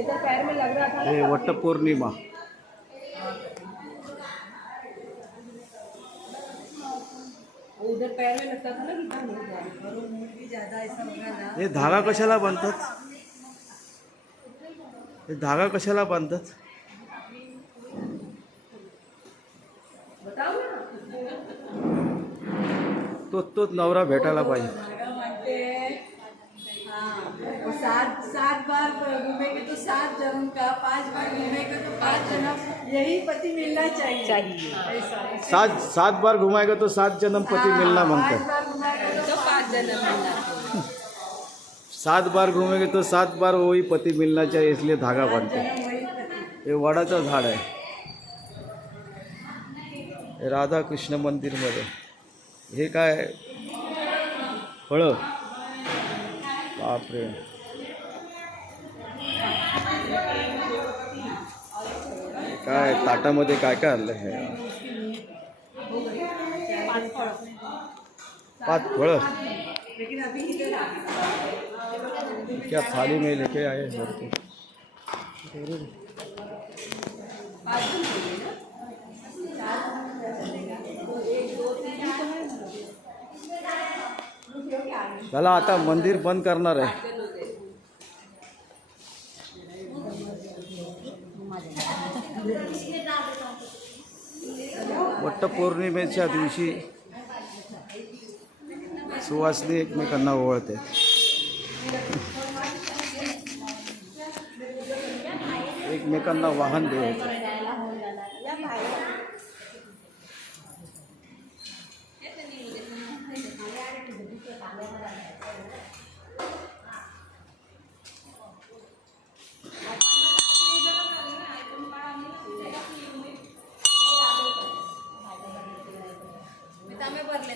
इधर पैर में लग रहा था ना ये सब वट पौर्णिमा। वो उधर पैर में लगता था ना कि कहाँ नहीं जा और वो मूड भी ज्यादा ऐसा हो रहा ना। हे धागा कशाला बांधतात? हे धागा कशाला बांधतात? बताओ ना। तोच नवरा भेटायला पाहिजे। धागा बांधते हैं। हाँ और सात बार घूमेंगे तो 7 जन्म का, 5 बार घूमेंगे तो 5 जन्म, यही पति मिलना चाहिए। ऐसा 7 बार घुमाएगा तो 7 जन्म पति मिलना 5 म्हणतात। बार घुमाएंगे तो 5 जन्म मिलना। 7 बार घूमेंगे तो 7 बार वही पति मिलना चाहिए, इसलिए धागा बांधते। जन्म वही पति। हे वडाचं झाड आहे, हे राधा कृष्ण मंदिरमध्ये। हे काय फळं, बापरे। काय ताटामध्ये काय काय आणलं हे? 5 फळं क्या थाली में लेके आए भरपूर। चला आता मंदिर बंद करणार आहे। वटपौर्णिमेच्या दिवशी सुवासिनी एकमेकांना ओवाळते। एकमेकांना वाहन देत। भरले